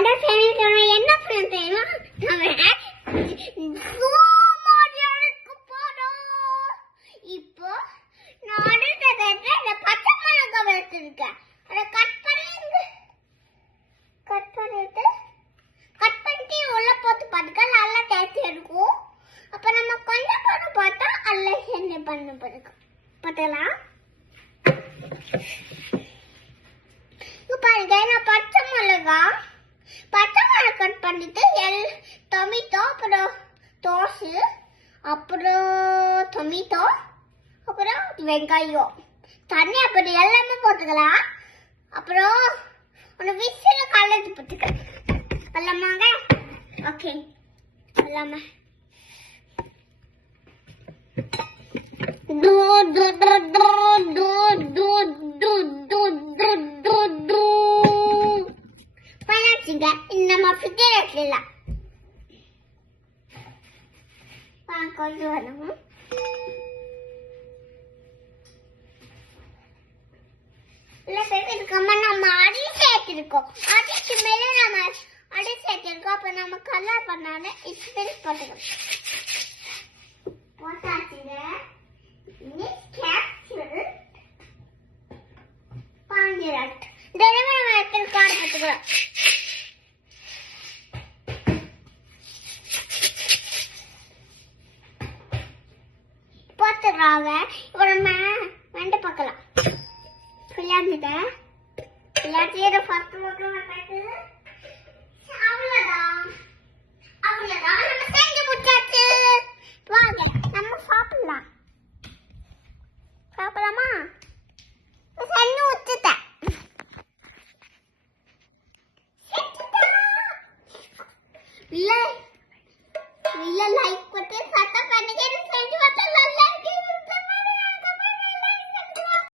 என்ன பண்ணுறேன்னா இப்போ நான் பச்சை மிளகாய் வச்சிருக்கேன். அதை கட் பண்ணிட்டு உள்ள போட்டு பார்த்துக்க நல்லா டேஸ்ட் இருக்கும். அப்ப நம்ம கொஞ்சம் பண்ண பார்த்தா அல்ல என்ன பண்ண பிறகு பார்த்தலாம். பாருங்க நான் பச்சை மிளகாய் கட் பண்ணிட்டு டொமேட்டோ அப்புறம் தோசை அப்புறம் டொமேட்டோ அப்புறம் வெங்காயம் தண்ணி அப்புறம் எல்லாமே போட்டுக்கலாம். அப்புறம் ஒன்று விசில் கலந்து போட்டுக்க எல்லாமாங்க. ஓகே எல்லாமே நம்ம ஃபிகர் கொண்டு வரணும். நம்ம அடி சேர்த்திருக்கோம். அடிக்கு மேல நம்ம அடி சேர்த்திருக்கோம். அப்ப நம்ம கலர் பண்ணாலும் எக்ஸ்பீரியன்ஸ் போட்டுக்கணும். போட்டாச்சுங்க. பாஞ்சிரட் தினமும் நம்ம இடத்துல கார் போட்டுக்கிறோம். போட்டுக்கிறாங்க. இப்போ நம்ம வெண்டை பார்க்கலாம். விளையாண்டுட்டேன். விளையாட்டு ஃபர்ஸ்ட் மட்டும் அவ்வளோதான். நம்ம செஞ்சு முடிச்சாச்சு. வாங்க நம்ம சாப்பிடலாம். சாப்பிடலாமா? தண்ணி ஊத்துட்டேன். இல்ல லைக் போட்டு